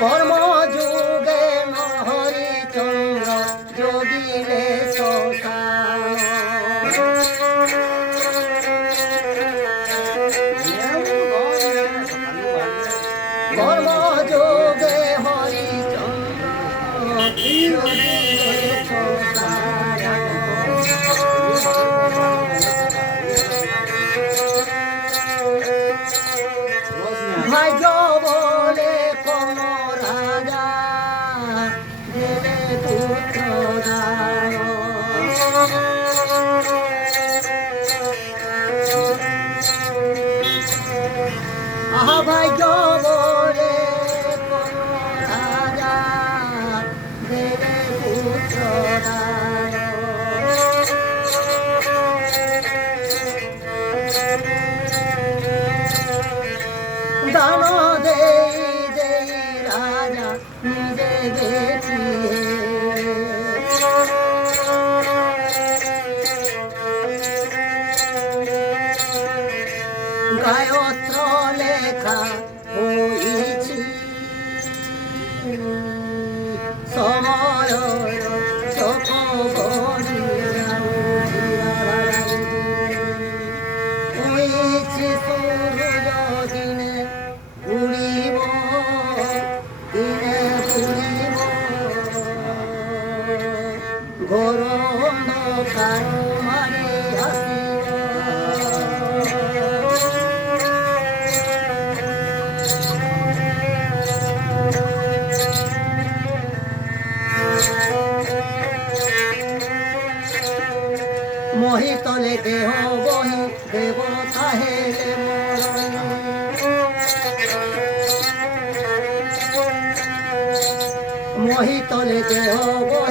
কর্মযোগে হরিচন্দ্র যোগিলে শ্মশান কর্মযোগে হরিচন্দ্র যোগিলে শ্মশান ভাগ্য বলে কোন রাজা দেবে পুত্র দান আহা ভাগ্য বলে কোন রাজা দেবে পুত্র দান দান দেই দেই রাজা নিজে গেছিয়ে গায়ত্র লেখা হইছি সময় চোখ হইছি সূর্য দিনে ঘুরিব দিনে ঘুরিব ঘোর অন্ধকার মারে আসিব মহিতলে দেহ বহি দেবতা হেলে মহিতলে দেহ বহি